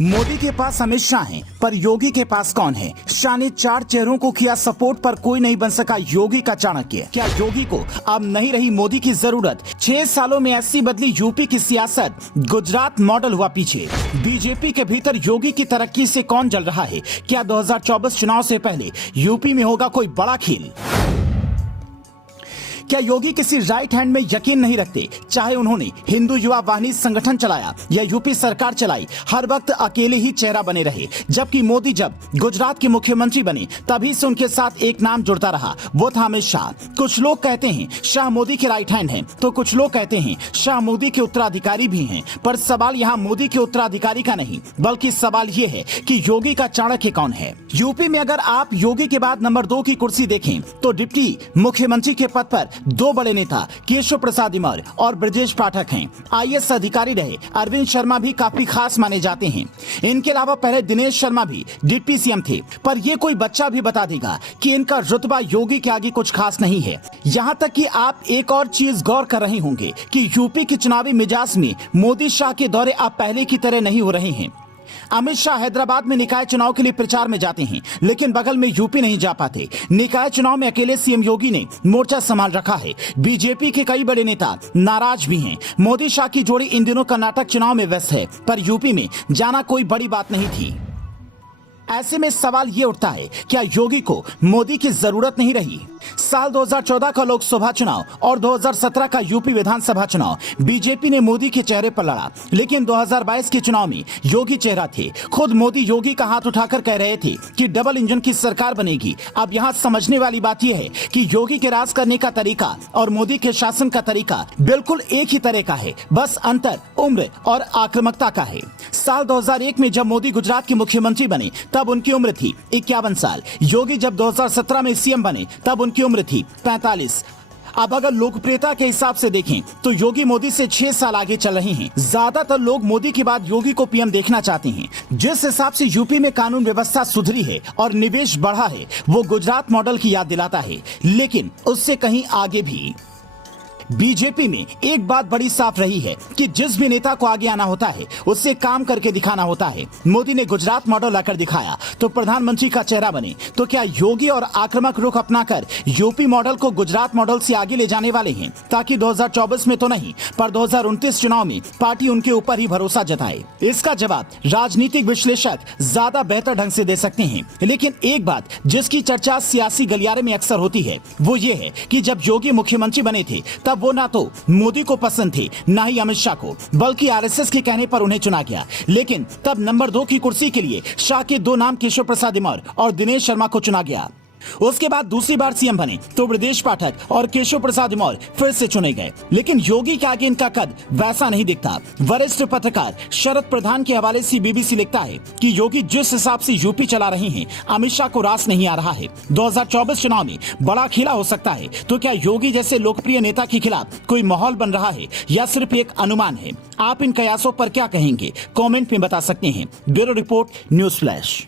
मोदी के पास अमित शाह हैं, पर योगी के पास कौन है? शाह ने 4 चेहरों को किया सपोर्ट, पर कोई नहीं बन सका योगी का चाणक्य। क्या योगी को अब नहीं रही मोदी की जरूरत? 6 सालों में ऐसी बदली यूपी की सियासत, गुजरात मॉडल हुआ पीछे। बीजेपी के भीतर योगी की तरक्की से कौन जल रहा है? क्या 2024 चुनाव से पहले यूपी में होगा कोई बड़ा खेल? क्या योगी किसी राइट हैंड में यकीन नहीं रखते? चाहे उन्होंने हिंदू युवा वाहिनी संगठन चलाया या यूपी सरकार चलाई, हर वक्त अकेले ही चेहरा बने रहे। जबकि मोदी जब गुजरात के मुख्यमंत्री बने तभी से उनके साथ एक नाम जुड़ता रहा, वो था अमित शाह। कुछ लोग कहते हैं शाह मोदी के राइट हैंड हैं, तो कुछ लोग कहते हैं शाह मोदी के उत्तराधिकारी भी हैं। पर सवाल यहाँ मोदी के उत्तराधिकारी का नहीं, बल्कि सवाल ये है कि योगी का चाणक्य कौन है? यूपी में अगर आप योगी के बाद नंबर 2 की कुर्सी देखें तो डिप्टी मुख्यमंत्री के पद पर 2 बड़े नेता केशव प्रसाद इमर और ब्रजेश पाठक हैं। आईएएस अधिकारी रहे अरविंद शर्मा भी काफी खास माने जाते हैं। इनके अलावा पहले दिनेश शर्मा भी डिप्टी सीएम थे। पर ये कोई बच्चा भी बता देगा कि इनका रुतबा योगी के आगे कुछ खास नहीं है। यहाँ तक कि आप एक और चीज गौर कर रहे होंगे कि यूपी के चुनावी मिजाज में मोदी शाह के दौरे अब पहले की तरह नहीं हो रहे हैं। अमित शाह हैदराबाद में निकाय चुनाव के लिए प्रचार में जाते हैं, लेकिन बगल में यूपी नहीं जा पाते। निकाय चुनाव में अकेले सीएम योगी ने मोर्चा संभाल रखा है। बीजेपी के कई बड़े नेता नाराज भी हैं। मोदी शाह की जोड़ी इन दिनों कर्नाटक चुनाव में व्यस्त है, पर यूपी में जाना कोई बड़ी बात नहीं थी। ऐसे में सवाल ये उठता है, क्या योगी को मोदी की जरूरत नहीं रही? साल 2014 का लोकसभा चुनाव और 2017 का यूपी विधानसभा चुनाव बीजेपी ने मोदी के चेहरे पर लड़ा, लेकिन 2022 के चुनाव में योगी चेहरा थे। खुद मोदी योगी का हाथ उठाकर कह रहे थे कि डबल इंजन की सरकार बनेगी। अब यहाँ समझने वाली बात यह है कि योगी के राज करने का तरीका और मोदी के शासन का तरीका बिल्कुल एक ही तरह का है, बस अंतर उम्र और आक्रामकता का है। साल 2001 में जब मोदी गुजरात के मुख्यमंत्री बने तब उनकी उम्र थी 51 साल। योगी जब 2017 में सीएम बने तब उनकी उम्र थी 45। अब अगर लोकप्रियता के हिसाब से देखें तो योगी मोदी से 6 साल आगे चल रहे हैं। ज्यादातर लोग मोदी के बाद योगी को पीएम देखना चाहते हैं। जिस हिसाब से यूपी में कानून व्यवस्था सुधरी है और निवेश बढ़ा है, वो गुजरात मॉडल की याद दिलाता है, लेकिन उससे कहीं आगे भी। बीजेपी में एक बात बड़ी साफ रही है कि जिस भी नेता को आगे आना होता है उससे काम करके दिखाना होता है। मोदी ने गुजरात मॉडल लाकर दिखाया तो प्रधानमंत्री का चेहरा बने। तो क्या योगी और आक्रामक रुख अपनाकर यूपी मॉडल को गुजरात मॉडल से आगे ले जाने वाले हैं, ताकि 2024 में तो नहीं पर 2029 चुनाव में पार्टी उनके ऊपर ही भरोसा जताए? इसका जवाब राजनीतिक विश्लेषक ज्यादा बेहतर ढंग से दे सकते हैं, लेकिन एक बात जिसकी चर्चा सियासी गलियारे में अक्सर होती है वो ये है कि जब योगी मुख्यमंत्री बने थे तब वो ना तो मोदी को पसंद थे, ना ही अमित शाह को, बल्कि आरएसएस के कहने पर उन्हें चुना गया। लेकिन तब नंबर 2 की कुर्सी के लिए शाह के 2 नाम केशव प्रसाद इमर और दिनेश शर्मा को चुना गया। उसके बाद दूसरी बार सीएम बने तो ब्रजेश पाठक और केशव प्रसाद इमर फिर से चुने गए। लेकिन योगी के आगे इनका कद वैसा नहीं दिखता। वरिष्ठ पत्रकार शरद प्रधान के हवाले से बीबीसी लिखता है कि योगी जिस हिसाब से यूपी चला रहे हैं, अमित शाह को रास नहीं आ रहा है। 2024 चुनाव में बड़ा खेला हो सकता है। तो क्या योगी जैसे लोकप्रिय नेता के खिलाफ कोई माहौल बन रहा है या सिर्फ एक अनुमान है? आप इन कयासों पर क्या कहेंगे? कॉमेंट में बता सकते हैं। Bureau report, news flash.